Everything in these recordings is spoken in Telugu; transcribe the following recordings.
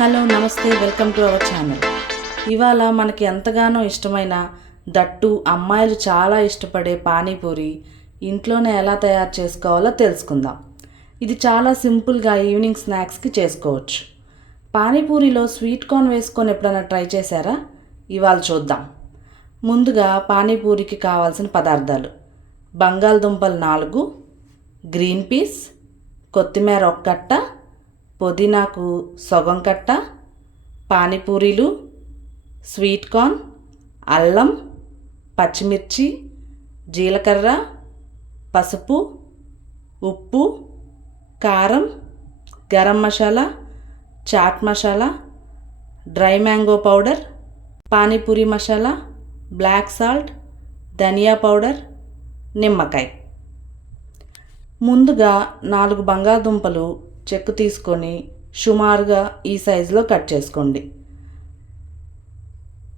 హలో నమస్తే వెల్కమ్ టు అవర్ ఛానల్. ఇవాళ మనకి ఎంతగానో ఇష్టమైన దట్టు అమ్మాయిలు చాలా ఇష్టపడే పానీపూరి ఇంట్లోనే ఎలా తయారు చేసుకోవాలో తెలుసుకుందాం. ఇది చాలా సింపుల్గా ఈవినింగ్ స్నాక్స్కి చేసుకోవచ్చు. పానీపూరిలో స్వీట్ కార్న్ వేసుకొని ఎప్పుడైనా ట్రై చేశారా? ఇవాళ చూద్దాం. ముందుగా పానీపూరికి కావాల్సిన పదార్థాలు. బంగాళదుంపలు నాలుగు గ్రీన్ పీస్ కొత్తిమీర ఒక కట్ట పుదీనాకు సొగం కట్ట పానీపూరీలు స్వీట్ కార్న్ అల్లం పచ్చిమిర్చి జీలకర్ర పసుపు ఉప్పు కారం garam masala chaat masala dry mango powder panipuri masala black salt ధనియా పౌడర్ నిమ్మకాయ. ముందుగా నాలుగు బంగాళదుంపలు చెక్కు తీసుకొని సుమారుగా ఈ సైజులో కట్ చేసుకోండి.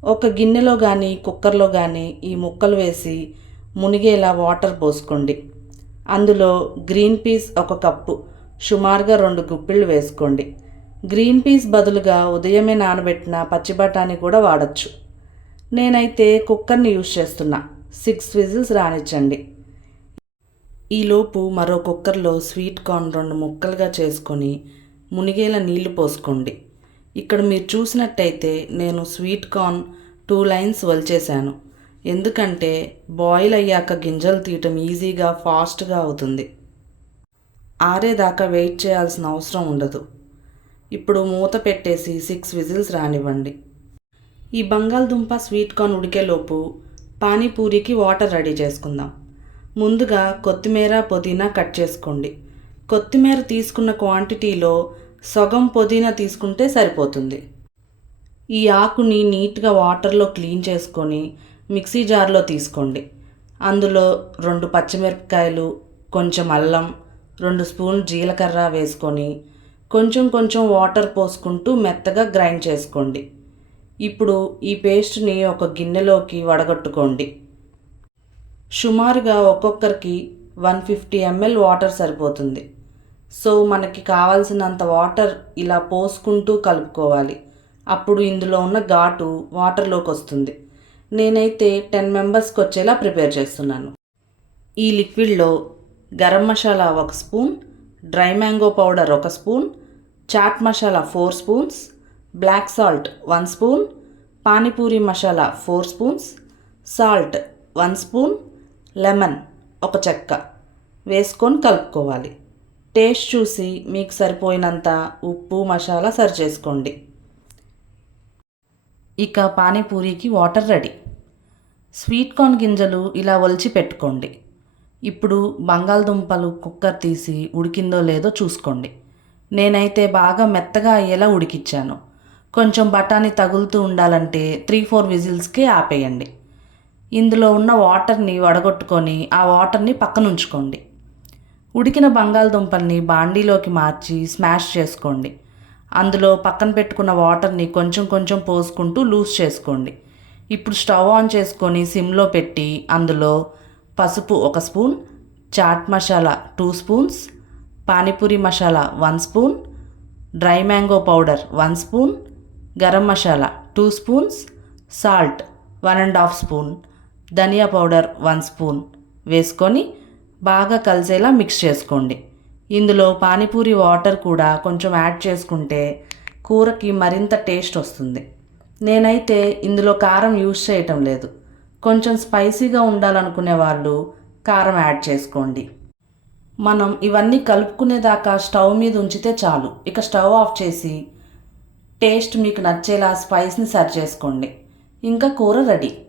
ఒక గిన్నెలో కానీ కుక్కర్లో కానీ ఈ ముక్కలు వేసి మునిగేలా వాటర్ పోసుకోండి. అందులో గ్రీన్ పీస్ ఒక కప్పు సుమారుగా రెండు గుప్పిళ్ళు వేసుకోండి. గ్రీన్ పీస్ బదులుగా ఉదయమే నానబెట్టిన పచ్చి బఠానీ కూడా వాడచ్చు. నేనైతే కుక్కర్ని యూజ్ చేస్తున్నా. సిక్స్ విజిల్స్ రానిచ్చండి. ఈలోపు మరో కుక్కర్లో స్వీట్ కార్న్ రెండు ముక్కలుగా చేసుకొని మునిగేలా నీళ్ళు పోసుకోండి. ఇక్కడ మీరు చూసినట్టయితే నేను స్వీట్ కార్న్ టూ లైన్స్ వలిచేశాను. ఎందుకంటే బాయిల్ అయ్యాక గింజలు తీయటం ఈజీగా ఫాస్ట్గా అవుతుంది. ఆరేదాకా వెయిట్ చేయాల్సిన అవసరం ఉండదు. ఇప్పుడు మూత పెట్టేసి సిక్స్ విజిల్స్ రానివ్వండి. ఈ బంగాళదుంప స్వీట్ కార్న్ ఉడికేలోపు పానీపూరికి వాటర్ రెడీ చేసుకుందాం. ముందుగా కొత్తిమీర పుదీనా కట్ చేసుకోండి. కొత్తిమీర తీసుకున్న క్వాంటిటీలో సగం పుదీనా తీసుకుంటే సరిపోతుంది. ఈ ఆకుని నీట్గా వాటర్లో క్లీన్ చేసుకొని మిక్సీ జార్లో తీసుకోండి. అందులో రెండు పచ్చిమిరపకాయలు కొంచెం అల్లం రెండు స్పూన్ జీలకర్ర వేసుకొని కొంచెం కొంచెం వాటర్ పోసుకుంటూ మెత్తగా గ్రైండ్ చేసుకోండి. ఇప్పుడు ఈ పేస్ట్ని ఒక గిన్నెలోకి వడగట్టుకోండి. సుమారుగా ఒక్కొక్కరికి వన్ ఫిఫ్టీ ఎంఎల్ వాటర్ సరిపోతుంది. సో మనకి కావాల్సినంత వాటర్ ఇలా పోసుకుంటూ కలుపుకోవాలి. అప్పుడు ఇందులో ఉన్న ఘాటు వాటర్లోకి వస్తుంది నేనైతే టెన్ మెంబర్స్కి వచ్చేలా ప్రిపేర్ చేస్తున్నాను. ఈ లిక్విడ్లో గరం మసాలా ఒక స్పూన్ డ్రై మ్యాంగో పౌడర్ ఒక spoon chaat masala four spoons black salt one spoon panipuri masala four spoons salt one spoon lemon ఒక చెక్క. వేసుకొని కలుపుకోవాలి. టేస్ట్ చూసి మీకు సరిపోయినంత ఉప్పు మసాలా సరి చేసుకోండి. ఇక పానీపూరికి వాటర్ రెడీ. స్వీట్ కార్న్ గింజలు ఇలా ఒలిచి పెట్టుకోండి. ఇప్పుడు బంగాళదుంపలు కుక్కర్ తీసి ఉడికిందో లేదో చూసుకోండి. నేనైతే బాగా మెత్తగా అయ్యేలా ఉడికిచ్చాను. కొంచెం బఠానీ తగులుతూ ఉండాలంటే త్రీ ఫోర్ విజిల్స్కి ఆపేయండి. ఇందులో ఉన్న వాటర్ని వడగొట్టుకొని ఆ వాటర్ని పక్కన ఉంచుకోండి ఉడికిన బంగాళదుంపల్ని బాండీలోకి మార్చి స్మాష్ చేసుకోండి. అందులో పక్కన పెట్టుకున్న వాటర్ని కొంచెం కొంచెం పోసుకుంటూ లూజ్ చేసుకోండి. ఇప్పుడు స్టవ్ ఆన్ చేసుకొని సిమ్లో పెట్టి అందులో పసుపు ఒక spoon chaat masala two spoons panipuri masala one spoon dry mango powder one spoon garam masala two spoons salt one and half spoon. Dhaniya powder one spoon వేసుకొని బాగా కలిసేలా మిక్స్ చేసుకోండి. ఇందులో పానీపూరి వాటర్ కూడా కొంచెం యాడ్ చేసుకుంటే కూరకి మరింత టేస్ట్ వస్తుంది. నేనైతే ఇందులో కారం యూజ్ చేయటం లేదు. కొంచెం స్పైసీగా ఉండాలనుకునే వాళ్ళు కారం యాడ్ చేసుకోండి. మనం ఇవన్నీ కలుపుకునేదాకా స్టవ్ మీద ఉంచితే చాలు. ఇక స్టవ్ ఆఫ్ చేసి టేస్ట్ మీకు నచ్చేలా స్పైస్ని సర్వ్ చేసుకోండి. ఇంకా కూర రెడీ.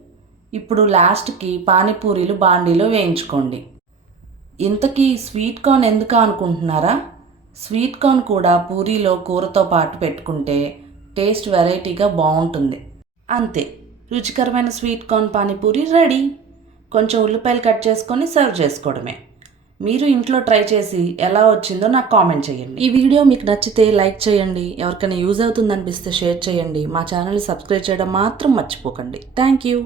ఇప్పుడు లాస్ట్కి పానీపూరీలు బాండీలో వేయించుకోండి. ఇంతకీ స్వీట్ కార్న్ ఎందుకు అనుకుంటున్నారా? స్వీట్ కార్న్ కూడా పూరీలో కూరతో పాటు పెట్టుకుంటే టేస్ట్ వెరైటీగా బాగుంటుంది. అంతే రుచికరమైన స్వీట్ కార్న్ పానీపూరి రెడీ. కొంచెం ఉల్లిపాయలు కట్ చేసుకొని సర్వ్ చేసుకోవడమే. మీరు ఇంట్లో ట్రై చేసి ఎలా వచ్చిందో నాకు కామెంట్ చేయండి. ఈ వీడియో మీకు నచ్చితే లైక్ చేయండి. ఎవరికైనా యూజ్ అవుతుంది అనిపిస్తే షేర్ చేయండి. మా ఛానల్ సబ్స్క్రైబ్ చేయడం మాత్రం మర్చిపోకండి. Thank you.